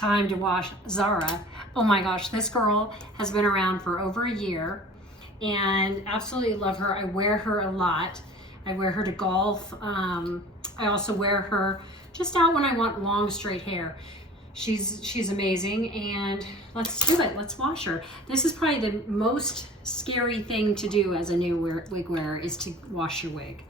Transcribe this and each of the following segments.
time to wash Zara. Oh my gosh, this girl has been around for over a year and absolutely love her. I wear her a lot. I wear her to golf. I also wear her just out when I want long straight hair. She's amazing, and let's do it. Let's wash her. This is probably the most scary thing to do as a new wig wearer, is to wash your wig.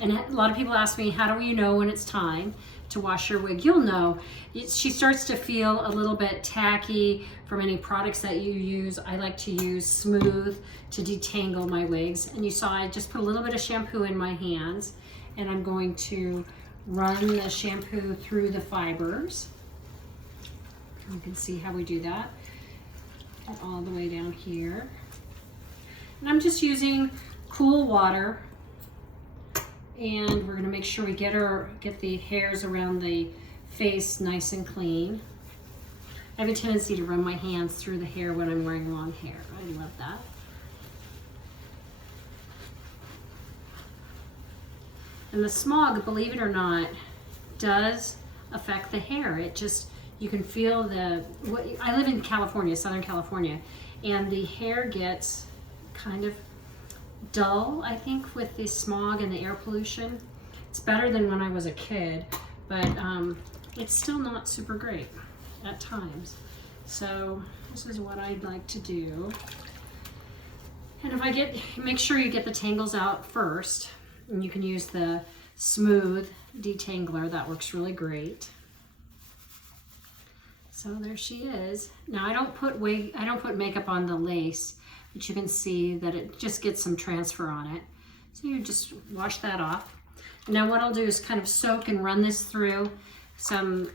And a lot of people ask me, how do you know when it's time to wash your wig? You'll know. She starts to feel a little bit tacky from any products that you use. I like to use Smooth to detangle my wigs. And you saw I just put a little bit of shampoo in my hands, and I'm going to run the shampoo through the fibers. You can see how we do that. All the way down here. And I'm just using cool water, and we're going to make sure we get the hairs around the face nice and clean. I have a tendency to run my hands through the hair when I'm wearing long hair. I love that. And the smog, believe it or not, does affect the hair. It just, you can feel I live in California, Southern California, and the hair gets kind of dull, I think, with the smog and the air pollution. It's better than when I was a kid, but it's still not super great at times. So this is what I'd like to do. And if make sure you get the tangles out first, and you can use the Smooth detangler. That works really great. So there she is. Now I don't put makeup on the lace, but you can see that it just gets some transfer on it. So you just wash that off. Now what I'll do is kind of soak and run this through some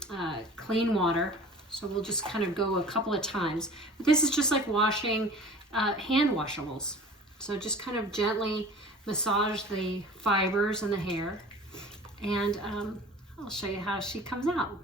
clean water. So we'll just kind of go a couple of times. But this is just like washing hand washables. So just kind of gently massage the fibers and the hair. And I'll show you how she comes out.